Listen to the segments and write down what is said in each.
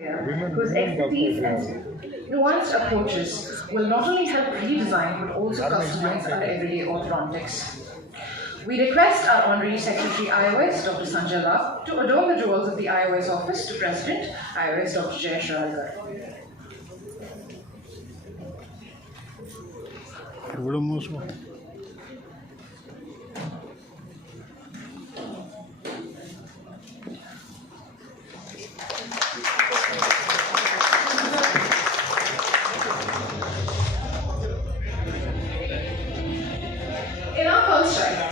whose expertise and nuanced approaches will not only help redesign but also customize our everyday orthodontics. We request our Honorary Secretary IOS, Dr. Sanjay Rao, to adorn the jewels of the IOS office to President IOS Dr. Jayesh Ralkar. In our culture,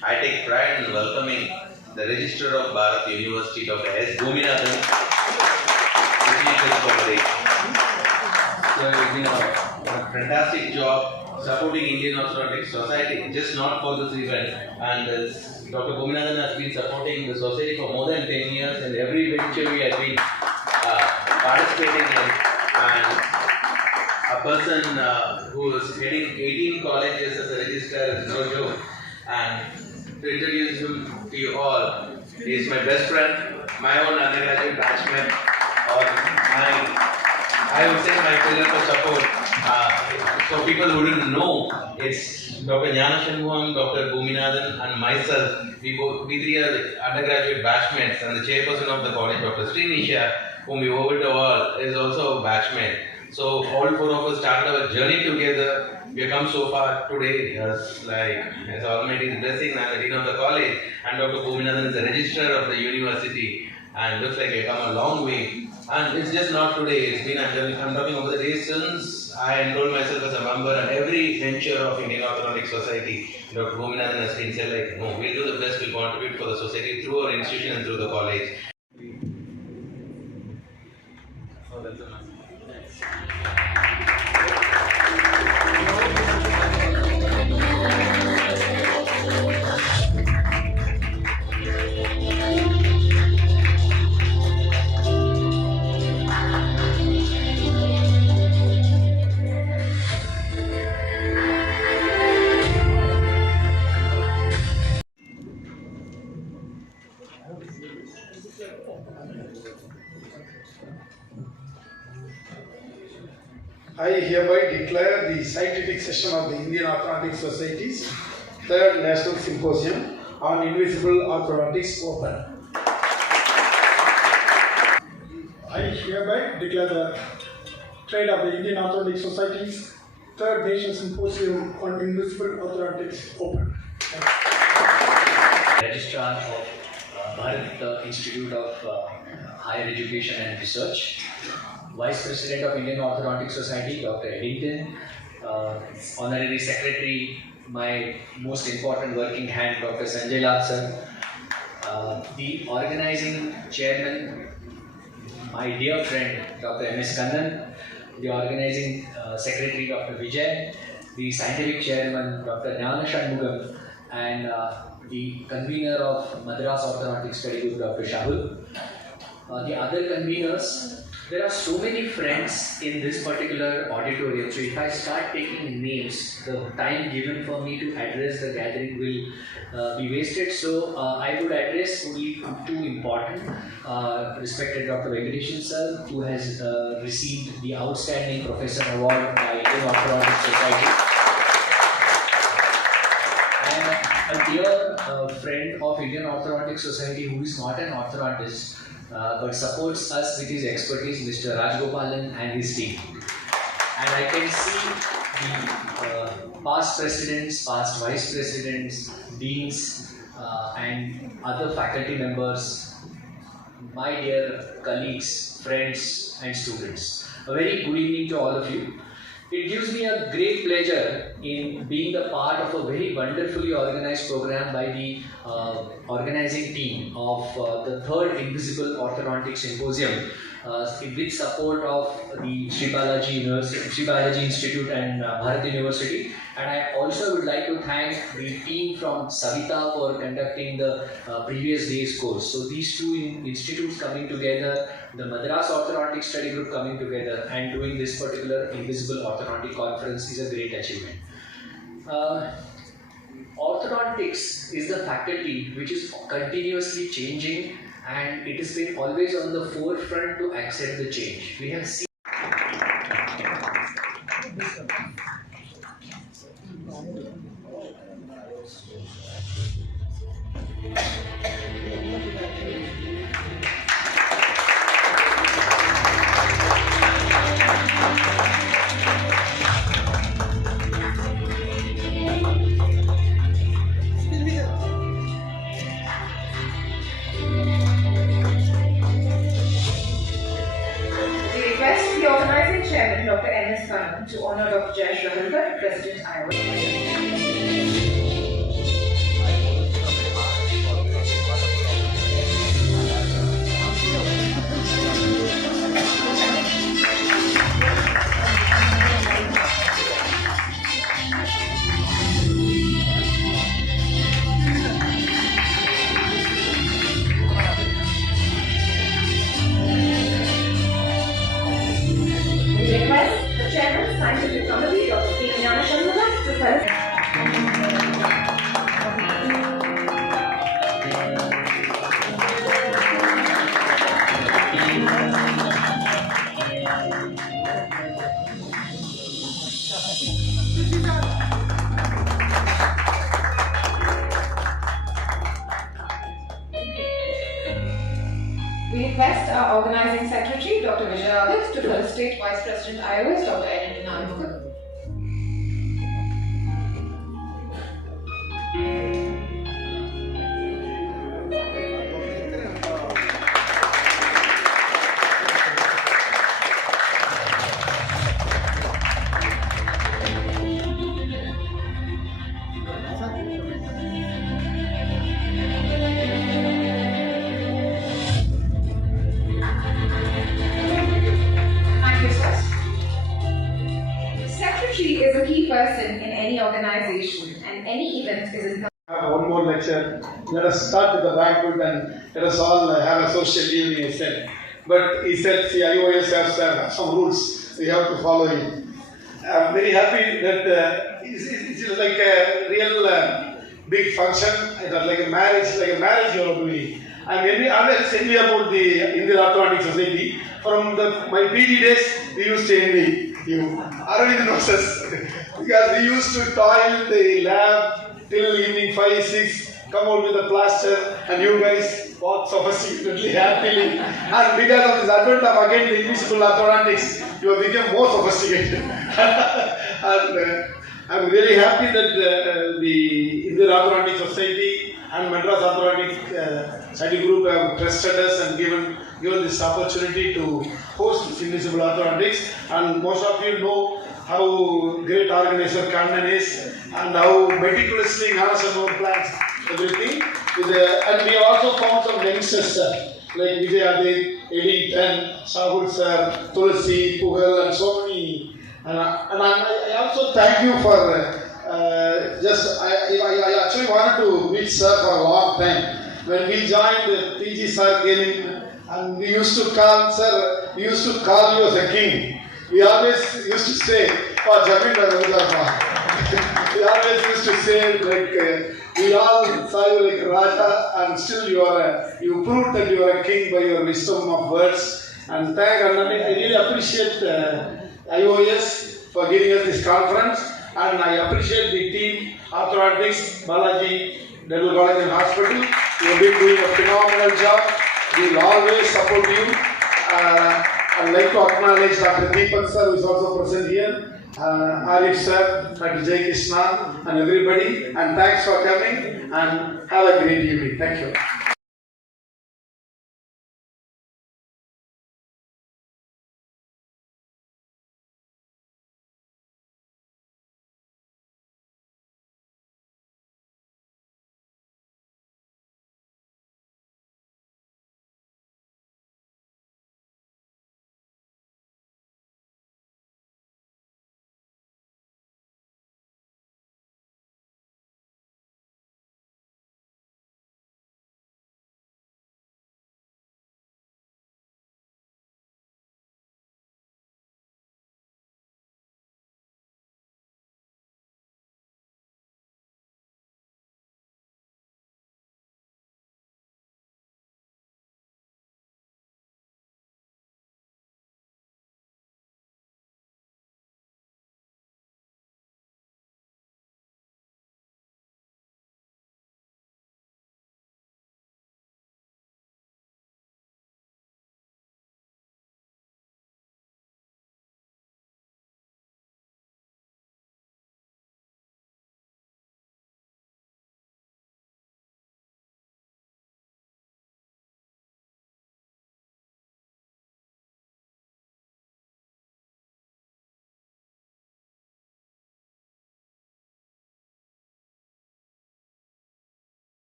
I take pride in welcoming the Registrar of Bharat University, Dr. S. Gominathan, So it's been a fantastic job supporting Indian Orthodontic Society, just not for this event. And Dr. Gominathan has been supporting the society for more than 10 years, and every venture we have been participating in. And a person who is heading 18 colleges as a registrar is no joke. And to introduce him to you all, he is my best friend, my own undergraduate batchmate, or I would say my pillar for support. So people who didn't know, it's Dr. Jnana Shanmugam, Dr. Gominathan, and myself. We three are undergraduate batchmates, and the chairperson of the college, Dr. Srinisha, whom we owe it all, is also a batchmate. So all four of us started our journey together. We have come so far today as Almighty's blessing. I'm the dean of the college, and Dr. Gominathan is the registrar of the university, and looks like we have come a long way. And it's just not today. It's been I'm talking about the days since I enrolled myself as a member, and every venture of Indian Orthodontic Society, Dr. Gominathan has been said like, no, we'll do the best. We'll contribute for the society through our institution and through the college. Oh, that's a I hereby declare the scientific session of the Indian Orthodontic Society's third National Symposium on Invisible Orthodontics open. I hereby declare the trade of the Indian Orthodontic Society's third National Symposium on Invisible Orthodontics open. Registrar of Bharat Institute of Higher Education and Research, Vice President of Indian Orthodontic Society, Dr. Eddington, Honorary Secretary, my most important working hand, Dr. Sanjay Rao sir, the organizing chairman, my dear friend, Dr. M.S. Kannan, the organizing secretary, Dr. Vijay, the scientific chairman, Dr. Jnana Shanmugam, and the convener of Madras Orthodontic Study Group, Dr. Shahul. The other conveners, there are so many friends in this particular auditorium, so if I start taking names, the time given for me to address the gathering will be wasted. So I would address only two important. Respected Dr. Venkateshan sir, who has received the Outstanding Professor Award by Indian Orthodontic Society. And a dear friend of Indian Orthodontic Society who is not an orthodontist but supports us with his expertise, Mr. Rajgopalan and his team. And I can see the past presidents, past vice presidents, deans, and other faculty members, my dear colleagues, friends, and students. A very good evening to all of you. It gives me a great pleasure in being a part of a very wonderfully organized program by the organizing team of the third Invisible Orthodontic Symposium with support of the Sri Balaji Institute and Bharat University. And I also would like to thank the team from Savita for conducting the previous day's course. So these two institutes coming together, the Madras Orthodontic Study Group coming together and doing this particular Invisible Orthodontic Conference is a great achievement. Orthodontics is the faculty which is continuously changing, and it has been always on the forefront to accept the change. We have seen the organizing chairman, Dr. M.S. Kannan, to honor Dr. Jayesh Rahalkar, President Iowa. Request the Chairman, Scientific Committee, Dr. TNagar, to present. We request our Organizing Secretary, Dr. Vijay, to felicitate Vice President IOS, Dr. Edington. Secretary is a key person in any organization, and any event is in. One more lecture. Let us start with the banquet and let us all have a social evening, he said. But he said, see, IOS has some rules. We have to follow it. I'm very happy that it's like a real big function. It's like a marriage you are doing. I'm always envy about the Indian Orthodontic Society. From my PG days, we used to envy you. Aravind knows us. Because we used to toil in the lab till evening 5, 6, come out with the plaster, and you guys walk sophisticatedly, happily. And because of this advent of again the invisible orthodontics, you have become more sophisticated. And I'm very happy that the Indian Orthodontic Society and Madras Orthodontic Study Group have trusted us and given this opportunity to host this invisible orthodontics. And most of you know how great organizer Kannan is and how meticulously he has our plans, everything. And we also found some youngsters like Vijay Ade, Eddington, Sahul sir, Tulsi, Pugal, and so many. And I also thank you for I actually wanted to meet sir for a long time. When we joined, PG sir came in and we used to call you as a king. We always used to say, oh, Jamindar we always used to say, like, we all saw you like Raja, and still you proved that you are a king by your wisdom of words. And I really appreciate IOS for giving us this conference, and I appreciate the team Orthodontics, Balaji, Dental College and Hospital. You have been doing a phenomenal job. We will always support you. I'd like to acknowledge Dr. Deepak sir, who is also present here, Arif sir, Dr. Jai Krishna, and everybody. And thanks for coming and have a great evening. Thank you.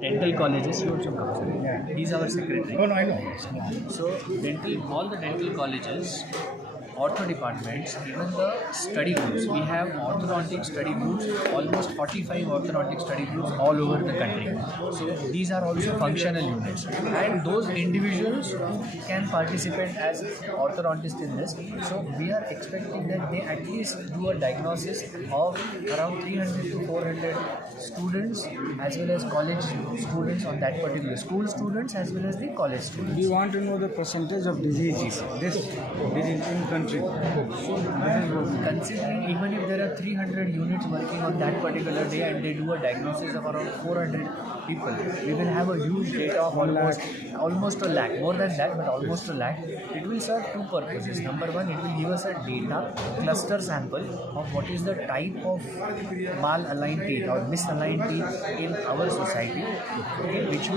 Dental colleges, he's our secretary. Oh, no, I know. So all the dental colleges, ortho departments, even the study groups. We have orthodontic study groups, almost 45 orthodontic study groups all over the country. So these are also functional units, and those individuals who can participate as orthodontists in this. So we are expecting that they at least do a diagnosis of around 300 to 400 students, as well as college students on that particular school students, as well as the college students. We want to know the percentage of diseases. This is in country. So, considering even if there are 300 units working on that particular day and they do a diagnosis of around 400 people, we will have a huge data of almost a lakh, more than that, but almost a lakh. It will serve two purposes. Number one, it will give us a data cluster sample of what is the type of malaligned teeth or misaligned teeth in our society, okay, which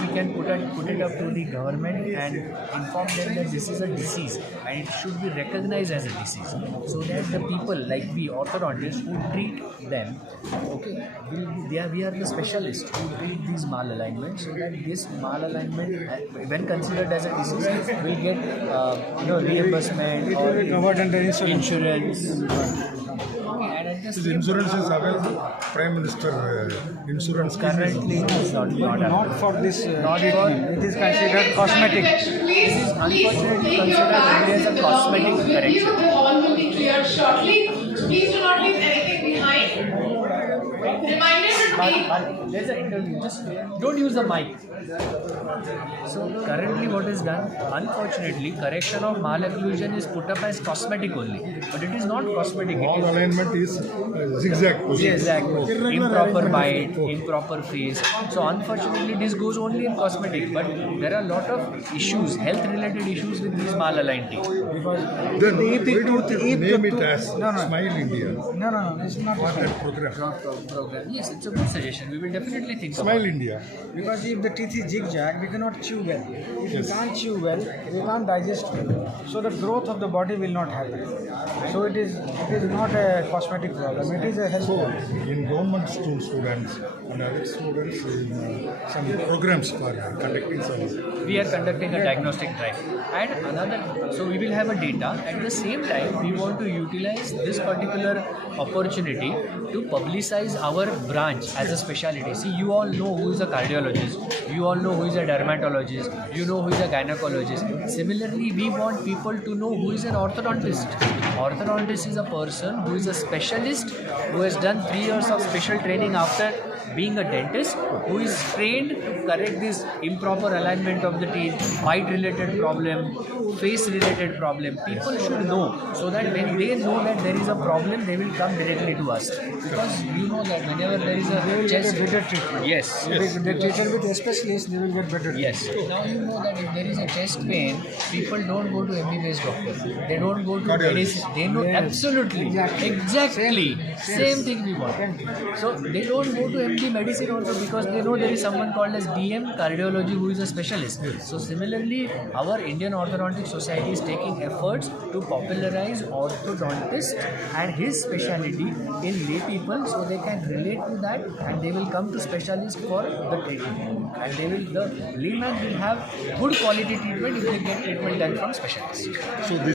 we can put it up to the government and inform them that this is a disease and it should be recognized as a disease, so that the people like we orthodontists who treat them, okay, we are the specialists who treat these malalignments, so that this malalignment, when considered as a disease, will get reimbursement or Covered under insurance. Okay, and at the This same insurance is available. Prime Minister insurance currently it is not Not for this Not treatment. for- It is considered cosmetic. This is unfortunately considered only as a cosmetic correction. The hall will be cleared shortly. So please do not leave anything behind. Reminder to be. There's an interview. Just don't use the mic. So currently, what is done? Unfortunately, correction of malocclusion is put up as cosmetic only, but it is not cosmetic. All It is alignment is zigzag position. exactly improper bite, improper face. So unfortunately, this goes only in cosmetic, but there are a lot of issues, health-related issues with these malaligned teeth. Then why don't you name it as Smile India? No, it's not For a that program. Program. Yes, it's a good suggestion. We will definitely think about Smile it. India. Because if the teeth is zigzag, we cannot chew well. If Yes. we can't chew well, we can't digest well. So the growth of the body will not happen. So it is not a cosmetic problem. It is a health So, problem. in government school students and other students, in some programs for conducting service. We are conducting a diagnostic drive, and so we will have a data. At the same time, we want to utilize this particular opportunity to publicize our branch as a specialty. See, you all know who is a cardiologist, you all know who is a dermatologist, you know who is a gynecologist. Similarly, we want people to know who is an orthodontist. Orthodontist is a person who is a specialist, who has done 3 years of special training after being a dentist, who is trained to correct this improper alignment of the teeth, bite related problem, face related problem. People should know, so that when they know that there is a problem, they will come directly to us, because you know that whenever there is a chest, Better treatment. yes, If they treated with a specialist, they will get better treatment. yes. Now you know that if there is a chest pain, people don't go to MBBS doctor. They don't go to medicine. They know absolutely, exactly, same thing we want. So they don't go to MD medicine also, because they know there is someone called as DM cardiology who is a specialist. So similarly, our Indian Orthodontic Society is taking efforts to popularize orthodontist and his specialty in lay people, so they can relate to that and they will come to specialists for the treatment. And the layman will have good quality treatment if they get treatment done from specialists. So this